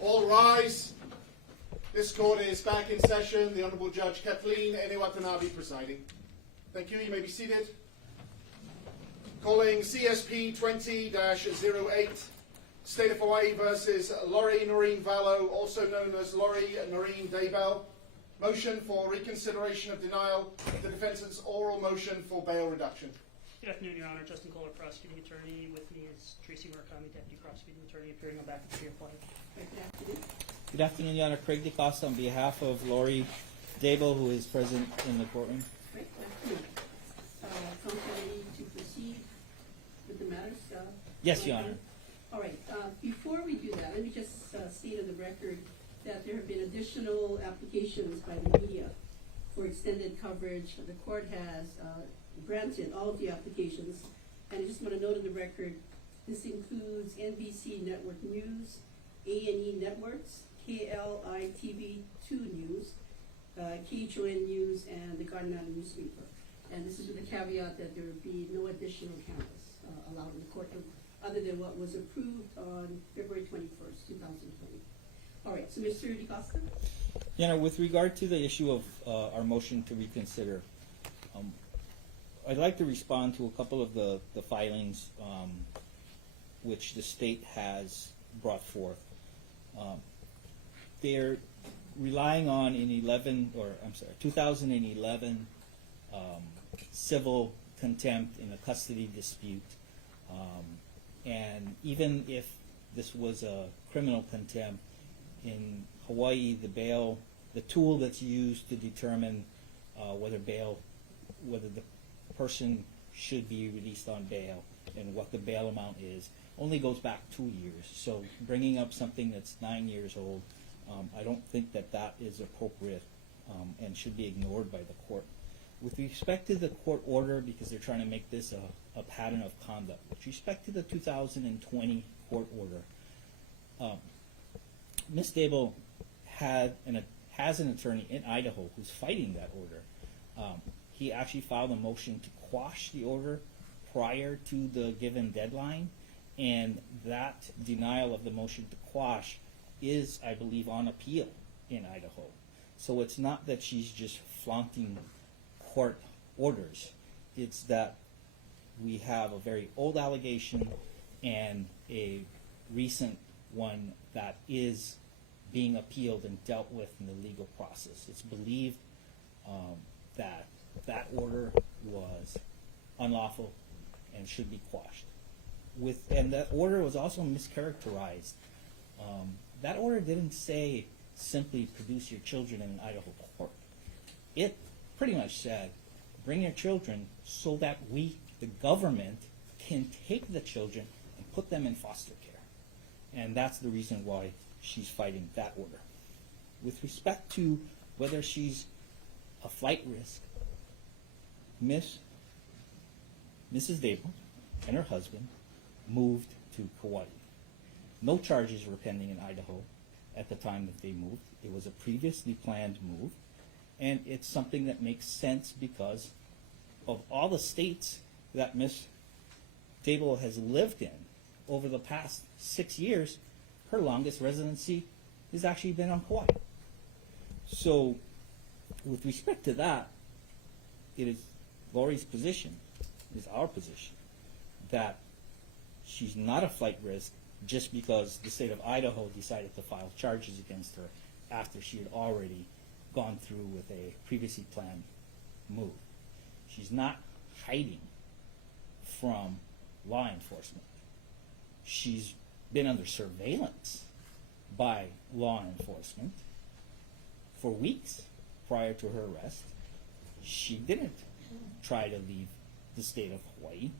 All rise. This court is back in session. The Honorable Judge Kathleen Eniwatanabe presiding. Thank you. You may be seated. Calling CSP 20-08, State of Hawaii versus Lori Noreen Vallow, also known as Lori Noreen Daybell. Motion for reconsideration of denial of the defendant's oral motion for bail reduction. Good afternoon, Your Honor. Justin Kohler, prosecuting attorney. With me is Tracy Murakami, deputy prosecuting attorney, appearing on behalf of the appointed. Good afternoon, Your Honor. Craig DeCosta on behalf of Lori Daybell, who is present in the courtroom. Right, good afternoon. Counsel ready to proceed with the matters? Yes, Your Honor. All right. Before we do that, let me just state on the record that there have been additional applications by the media for extended coverage. The court has granted all of the applications, and I just want to note in the record, this includes NBC Network News, A&E Networks, KLI-TV2 News, KHON News, and the Garden Island Newspaper. And this is with the caveat that there would be no additional cameras allowed in the courtroom other than what was approved on February 21st, 2020. All right, so Mr. DeCosta? Your Honor, with regard to the issue of our motion to reconsider, I'd like to respond to a couple of the filings which the state has brought forth. They're relying on 2011 civil contempt in a custody dispute. And even if this was a criminal contempt, in Hawaii, the tool that's used to determine whether the person should be released on bail and what the bail amount is only goes back 2 years. So bringing up something that's 9 years old, I don't think that is appropriate and should be ignored by the court. With respect to the court order, because they're trying to make this a pattern of conduct, with respect to the 2020 court order, Ms. Daybell has an attorney in Idaho who's fighting that order. He actually filed a motion to quash the order prior to the given deadline, and that denial of the motion to quash is, I believe, on appeal in Idaho. So it's not that she's just flaunting court orders. It's that we have a very old allegation and a recent one that is being appealed and dealt with in the legal process. It's believed that order was unlawful and should be quashed. And that order was also mischaracterized. That order didn't say simply produce your children in an Idaho court. It pretty much said bring your children so that we, the government, can take the children and put them in foster care. And that's the reason why she's fighting that order. With respect to whether she's a flight risk, Mrs. Daybell and her husband moved to Kaua'i. No charges were pending in Idaho at the time that they moved. It was a previously planned move, and it's something that makes sense because of all the states that Ms. Daybell has lived in over the past 6 years. Her longest residency has actually been on Kaua'i. So with respect to that, it is Lori's position, is our position, that she's not a flight risk just because the state of Idaho decided to file charges against her after she had already gone through with a previously planned move. She's not hiding from law enforcement. She's been under surveillance by law enforcement for weeks prior to her arrest. She didn't try to leave the state of Hawaii.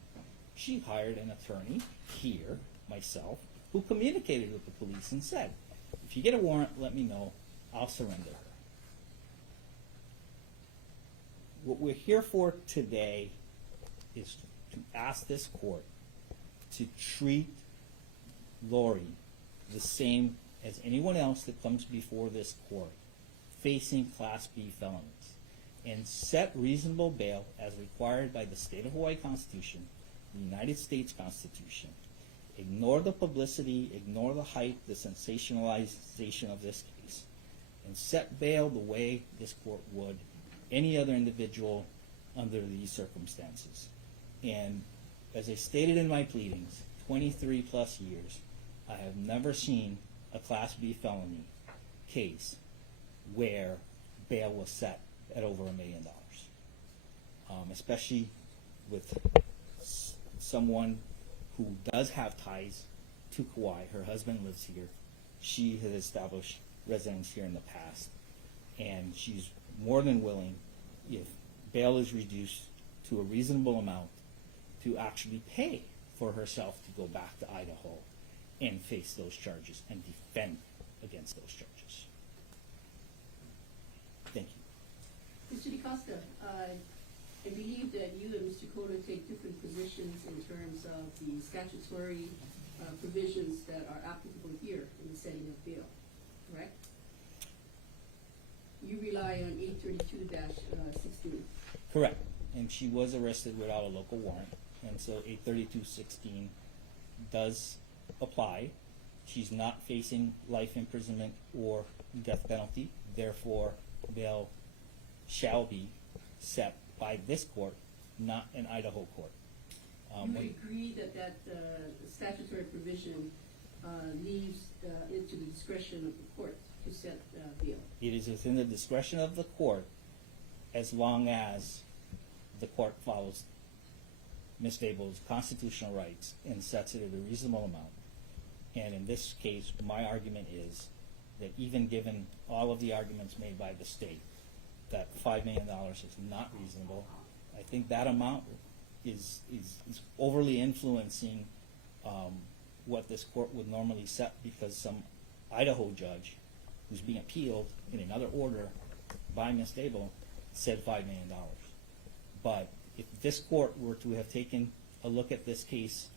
She hired an attorney here, myself, who communicated with the police and said, if you get a warrant, let me know, I'll surrender her. What we're here for today is to ask this court to treat Lori the same as anyone else that comes before this court facing Class B felonies and set reasonable bail as required by the State of Hawaii Constitution, the United States Constitution, ignore the publicity, ignore the hype, the sensationalization of this case, and set bail the way this court would any other individual under these circumstances. And as I stated in my pleadings, 23 plus years, I have never seen a Class B felony case where bail was set at over $1 million. Especially with someone who does have ties to Kaua'i. Her husband lives here. She has established residence here in the past. And she's more than willing, if bail is reduced to a reasonable amount, to actually pay for herself to go back to Idaho and face those charges and defend against those charges. Thank you. Mr. DeCosta, I believe that you and Mr. Kuna take different positions in terms of the statutory provisions that are applicable here in the setting of bail, correct? You rely on 832-16. Correct. And she was arrested without a local warrant. And so 832-16 does apply. She's not facing life imprisonment or death penalty. Therefore, bail shall be set by this court, not an Idaho court. You would agree that that statutory provision leaves it to the discretion of the court to set bail? It is within the discretion of the court as long as the court follows Ms. Daybell's constitutional rights and sets it at a reasonable amount. And in this case, my argument is that even given all of the arguments made by the state, that $5 million is not reasonable. I think that amount is overly influencing what this court would normally set, because some Idaho judge who's being appealed in another order by Ms. Daybell said $5 million. But if this court were to have taken a look at this case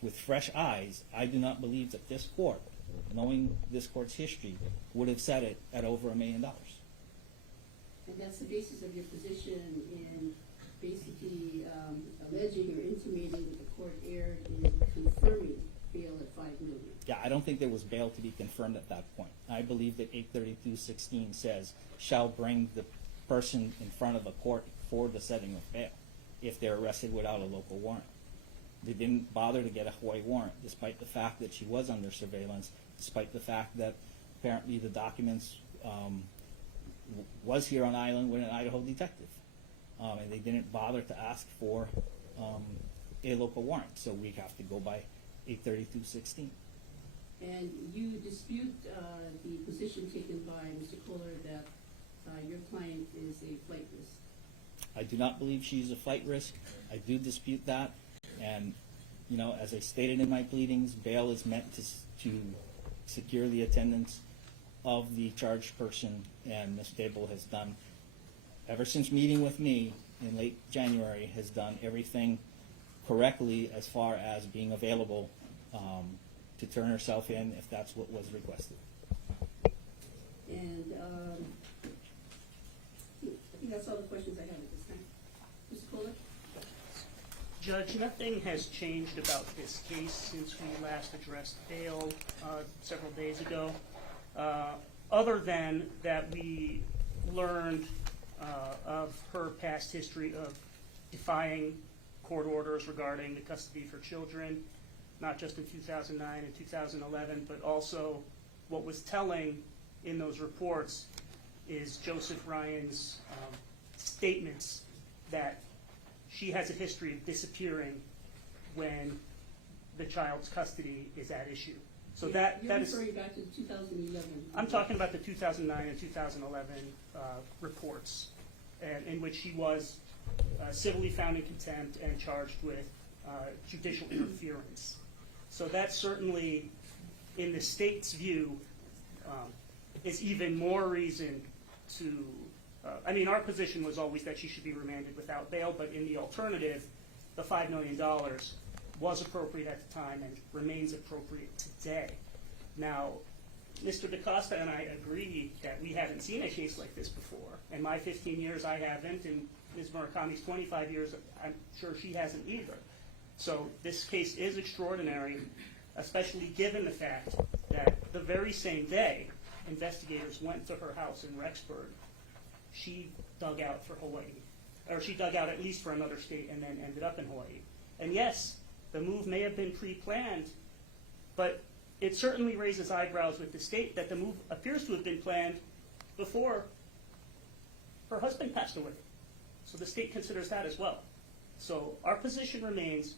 with fresh eyes, I do not believe that this court, knowing this court's history, would have set it at over $1 million. And that's the basis of your position in basically alleging or intimating that the court erred in confirming bail at $5 million. Yeah, I don't think there was bail to be confirmed at that point. I believe that 832-16 says, shall bring the person in front of the court for the setting of bail if they're arrested without a local warrant. They didn't bother to get a Hawaii warrant, despite the fact that she was under surveillance, despite the fact that apparently the documents was here on island with an Idaho detective. And they didn't bother to ask for a local warrant, so we have to go by 832-16. And you dispute the position taken by Mr. Kohler that your client is a flight risk. I do not believe she's a flight risk. I do dispute that. And, you know, as I stated in my pleadings, bail is meant to secure the attendance of the charged person, and Ms. Daybell has done, ever since meeting with me in late January, has done everything correctly as far as being available to turn herself in if that's what was requested. And I think that's all the questions I have at this time. Mr. Kohler? Judge, nothing has changed about this case since we last addressed bail several days ago, other than that we learned of her past history of defying court orders regarding the custody for children, not just in 2009 and 2011, but also what was telling in those reports is Joseph Ryan's statements that she has a history of disappearing when the child's custody is at issue. So You're that is. referring back to 2011. I'm talking about the 2009 and 2011 reports, in which she was civilly found in contempt and charged with judicial interference. So that certainly, in the state's view, is even more reason to. I mean, our position was always that she should be remanded without bail, but in the alternative, the $5 million was appropriate at the time and remains appropriate today. Now, Mr. DeCosta and I agree that we haven't seen a case like this before. In my 15 years, I haven't, and Ms. Murakami's 25 years, I'm sure she hasn't either. So this case is extraordinary, especially given the fact that the very same day investigators went to her house in Rexburg, she dug out for Hawaii. Or she dug out at least for another state and then ended up in Hawaii. And yes, the move may have been pre-planned, but it certainly raises eyebrows with the state that the move appears to have been planned before her husband passed away. So the state considers that as well. So our position remains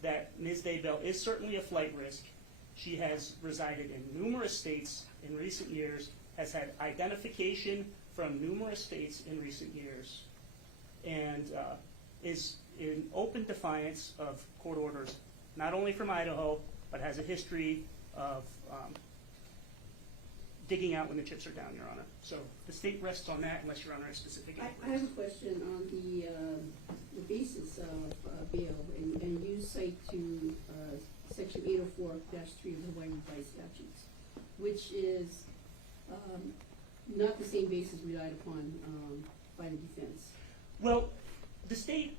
that Ms. Daybell is certainly a flight risk. She has resided in numerous states in recent years, has had identification from numerous states in recent years, and is in open defiance of court orders, not only from Idaho, but has a history of digging out when the chips are down, Your Honor. So the state rests on that unless Your Honor has specific I inquiries. have a question on the basis of bail, and you cite to Section 804-3 of the Hawaii Revised Statutes, which is not the same basis relied upon by the defense. Well, the state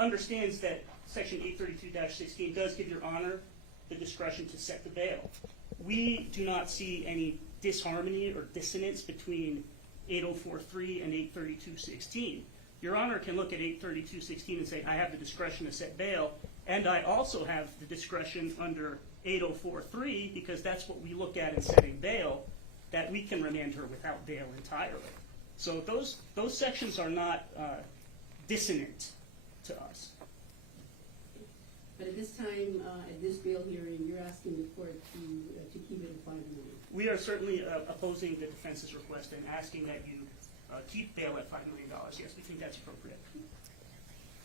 understands that Section 832-16 does give Your Honor the discretion to set the bail. We do not see any disharmony or dissonance between 804.3 and 832.16. Your Honor can look at 832.16 and say, I have the discretion to set bail, and I also have the discretion under 804.3, because that's what we look at in setting bail, that we can remand her without bail entirely. So those sections are not dissonant to us. But at this time, at this bail hearing, you're asking the court to keep it at $5 million. We are certainly opposing the defense's request and asking that you keep bail at $5 million. Yes, we think that's appropriate.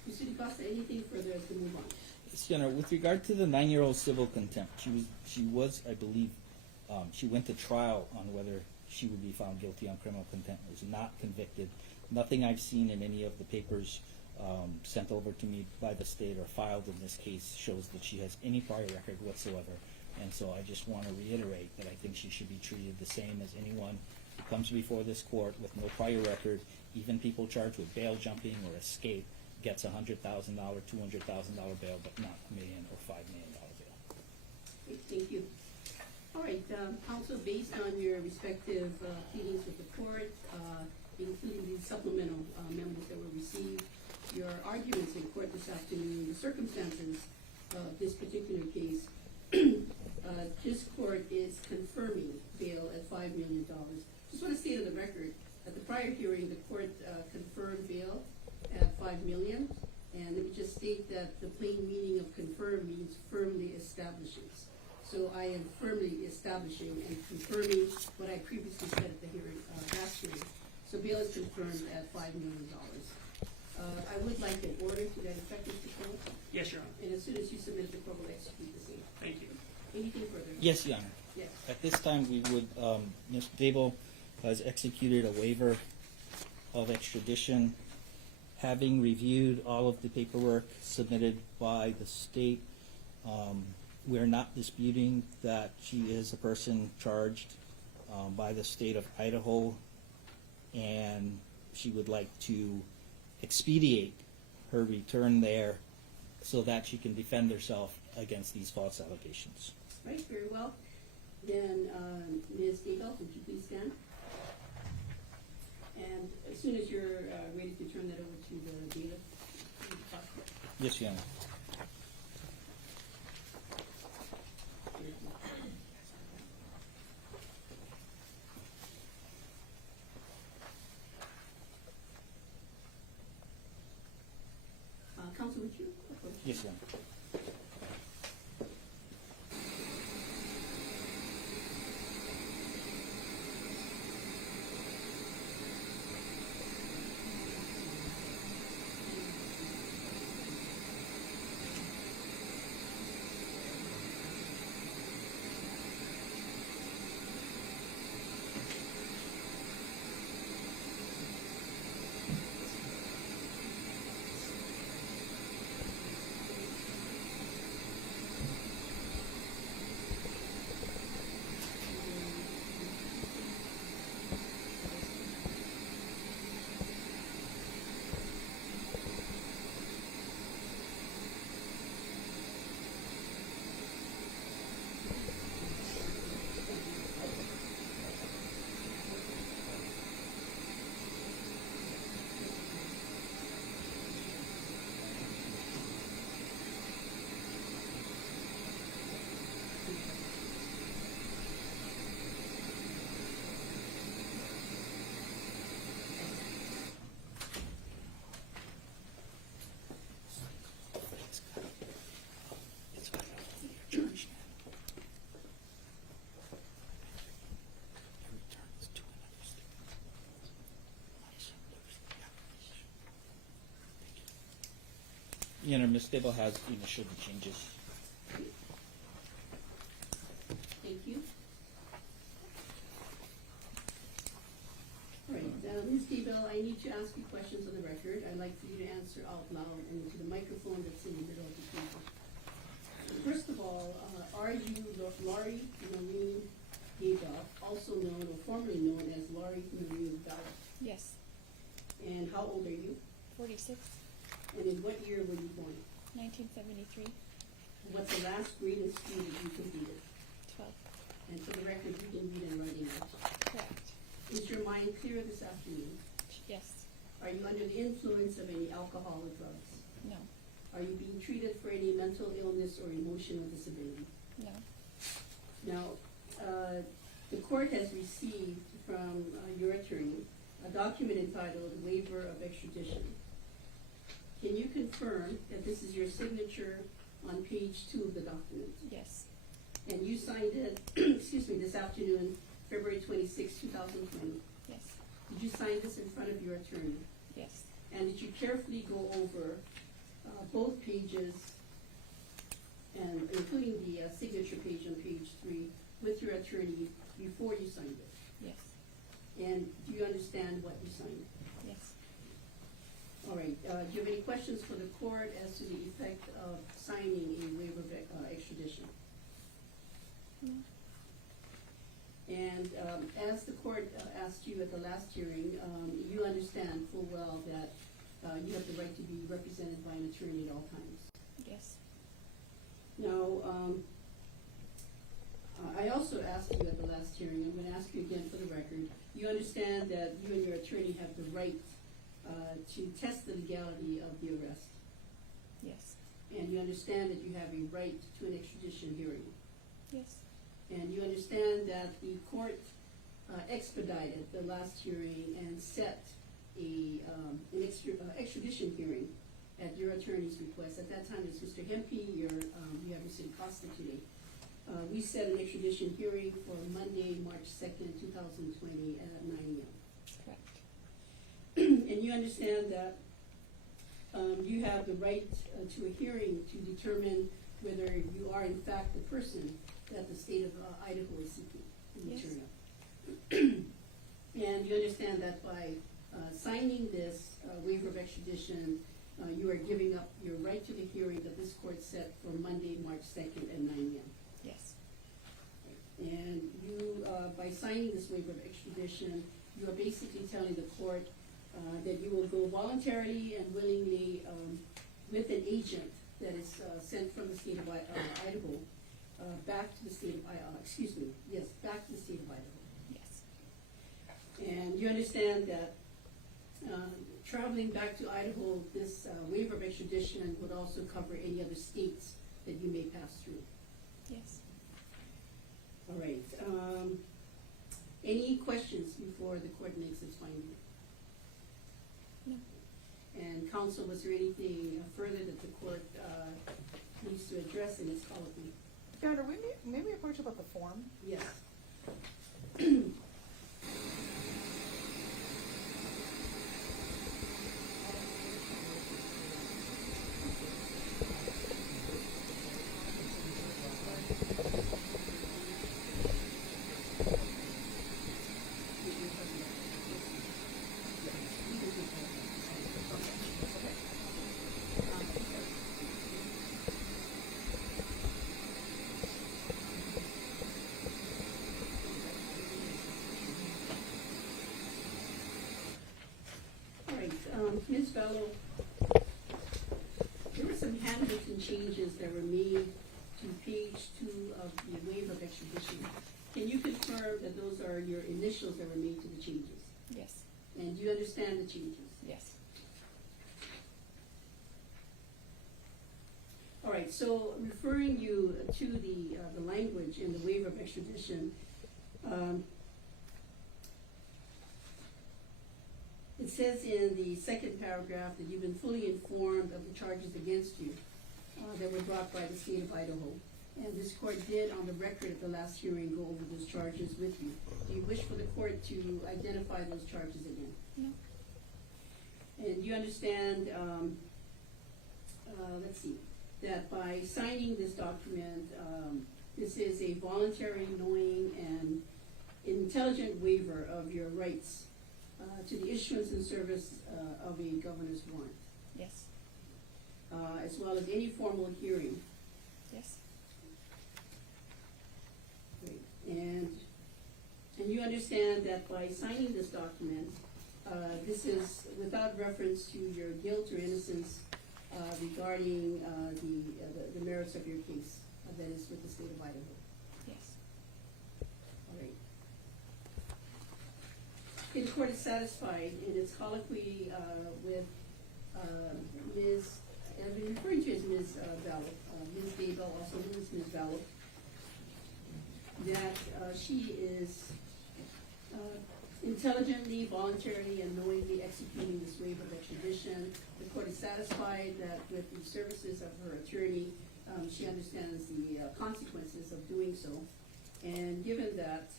Mr. DeCosta, anything further as we move on? Yes, Your Honor, with regard to the 9-year-old civil contempt, she was, I believe, she went to trial on whether she would be found guilty on criminal contempt. Was not convicted. Nothing I've seen in any of the papers sent over to me by the state or filed in this case shows that she has any prior record whatsoever. And so I just want to reiterate that I think she should be treated the same as anyone who comes before this court with no prior record. Even people charged with bail jumping or escape gets a $100,000, $200,000 bail, but not $1 million or $5 million bail. Okay, thank you. All right, counsel, based on your respective pleadings with the court, including the supplemental memos that were received, your arguments in court this afternoon, the circumstances of this particular case, this court is confirming bail at $5 million. Just want to state on the record, at the prior hearing, the court confirmed bail at $5 million, and let me just state that the plain meaning of confirm means firmly establishes. So I am firmly establishing and confirming what I previously said at the hearing, last hearing. So bail is confirmed at $5 million. I would like an order to that effect, Mr. Cole. Yes, Your Honor. And as soon as you submit, the court will execute the same. Thank you. Anything further? Yes, Your Honor. Yes. At this time, we would, Ms. Daybell has executed a waiver of extradition. Having reviewed all of the paperwork submitted by the state, we are not disputing that she is a person charged by the state of Idaho, and she would like to expedite her return there so that she can defend herself against these false allegations. Right, very well. Then, Ms. Daybell, would you please stand? And as soon as you're ready to turn that over to the bailiff. Yes, Your Honor. Counsel, would you approach? Yes, Your Honor. You know, Ms. Daybell has initialed the changes. Thank you. All right, Ms. Daybell, I need to ask you questions on the record. I'd like for you to answer out loud and into the microphone that's in the middle of the table. First of all, are you Laurie Noreen Daybell, also known or formerly known as Laurie Noreen Vale? Yes. And how old are you? 46, And in what year were you born? 1973, What's the last grade in school that you completed? 12. And for the record, you can read and write English. Correct. Is your mind clear this afternoon? Yes. Are you under the influence of any alcohol or drugs? No. Are you being treated for any mental illness or emotional disability? No. Now, the court has received from your attorney a document entitled Waiver of Extradition. Can you confirm that this is your signature on page 2 of the document? Yes. And you signed it, excuse me, this afternoon, February 26, 2020. Yes. Did you sign this in front of your attorney? Yes. And did you carefully go over both pages, and including the signature page on page 3, with your attorney before you signed it? Yes. And do you understand what you signed? Yes. All right. Do you have any questions for the court as to the effect of signing a waiver of extradition? No. And as the court asked you at the last hearing, you understand full well that you have the right to be represented by an attorney at all times. Yes. Now, I also asked you at the last hearing, I'm going to ask you again for the record, you understand that you and your attorney have the right to test the legality of the arrest, Yes. and you understand that you have a right to an extradition hearing, Yes. and you understand that the court expedited the last hearing and set an extradition hearing at your attorney's request. At that time, it was Mr. Hempy, you have received Costa today. We set an extradition hearing for Monday, March 2nd, 2020 at 9 a.m. Correct. And you understand that you have the right to a hearing to determine whether you are in fact the person that the state of Idaho is seeking in Yes. material. And you understand that by signing this waiver of extradition, you are giving up your right to the hearing that this court set for Monday, March 2nd at 9 a.m. Yes. And you, by signing this waiver of extradition, you are basically telling the court that you will go voluntarily and willingly with an agent that is sent from the state of Idaho back to the state of back to the state of Idaho. Yes. And you understand that traveling back to Idaho, this waiver of extradition would also cover any other states that you may pass through. Yes. All right. Any questions before the court makes its finding? No. And counsel, was there anything further that the court needs to address in its colloquy? Your Honor, may we approach about the form? Yes. Ms. Vallow, there were some handwritten changes that were made to page 2 of the waiver of extradition. Can you confirm that those are your initials that were made to the changes? Yes. And do you understand the changes? Yes. All right, so referring you to the language in the waiver of extradition, it says in the second paragraph that you've been fully informed of the charges against you that were brought by the state of Idaho. And this court did, on the record at the last hearing, go over those charges with you. Do you wish for the court to identify those charges again? No. And you understand let's see, that by signing this document, this is a voluntary, knowing, and intelligent waiver of your rights to the issuance and service of a governor's warrant, Yes. as well as any formal hearing. Yes. Great. And you understand that by signing this document, this is without reference to your guilt or innocence regarding the merits of your case that is with the state of Idaho. Yes. All right. Okay, the court is satisfied in its colloquy with Ms., I've been referring to as Ms. Vallow, Ms. Daybell, also known as Ms. Vallow, that she is intelligently, voluntarily, and knowingly executing this waiver of extradition. The court is satisfied that with the services of her attorney, she understands the consequences of doing so. And given that,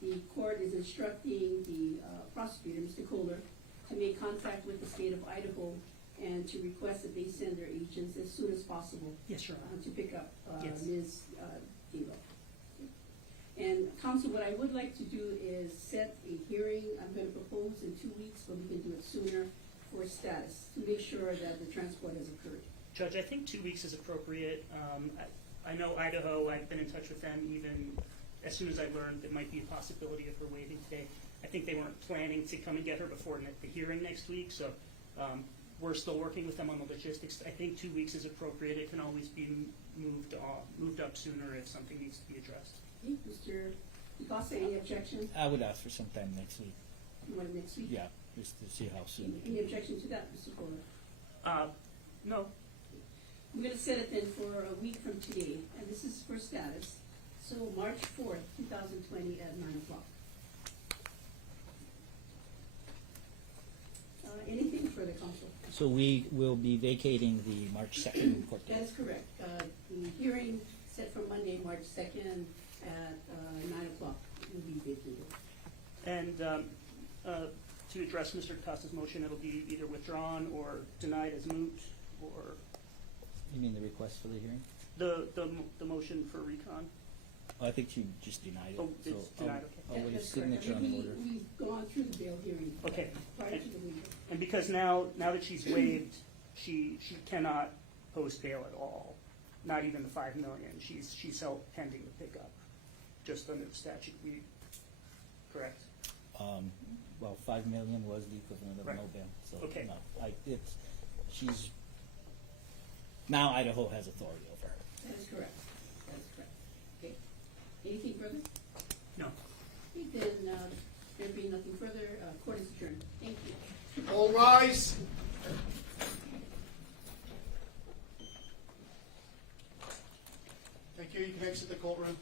the court is instructing the prosecutor, Mr. Kohler, to make contact with the state of Idaho and to request that they send their agents as soon as possible Yes, Your Honor. to pick up Yes. Ms. Daybell. And counsel, what I would like to do is set a hearing. I'm going to propose in 2 weeks, but we can do it sooner, for status, to make sure that the transport has occurred. Judge, I think 2 weeks is appropriate. I know Idaho, I've been in touch with them even as soon as I learned there might be a possibility of her waiving today. I think they weren't planning to come and get her before the hearing next week, so we're still working with them on the logistics. I think 2 weeks is appropriate. It can always be moved up sooner if something needs to be addressed. Okay, Mr. DeCosta, any objections? I would ask for some time next week. You want it next week? Yeah, just to see how soon. we can Any do it. objection to that, Mr. Kohler? No. I'm going to set it then for a week from today, and this is for status. So March 4th, 2020 at 9 o'clock. Anything further, counsel? So we will be vacating the March 2nd court That date. is correct. The hearing set for Monday, March 2nd at 9 o'clock will be vacated. And to address Mr. Costa's motion, it'll be either withdrawn or denied as moot, or You mean the request for the hearing? the motion for recon. I think you just denied it. Oh, it's so denied, I'll wait a That's correct. signature on the order. We've gone through the bail hearing Okay. prior to the waiver. And because now that she's waived, she cannot post bail at all, not even the $5 million. She's held pending the pickup, just under the statute. Correct? Well, 5 million was the equivalent of Right. no bail, so Okay. no, she's now Idaho has authority over her. That is correct. That is correct. Okay. Anything further? No. Okay, then, there being nothing further, court is adjourned. Thank you. All rise. Thank you. You can exit the courtroom.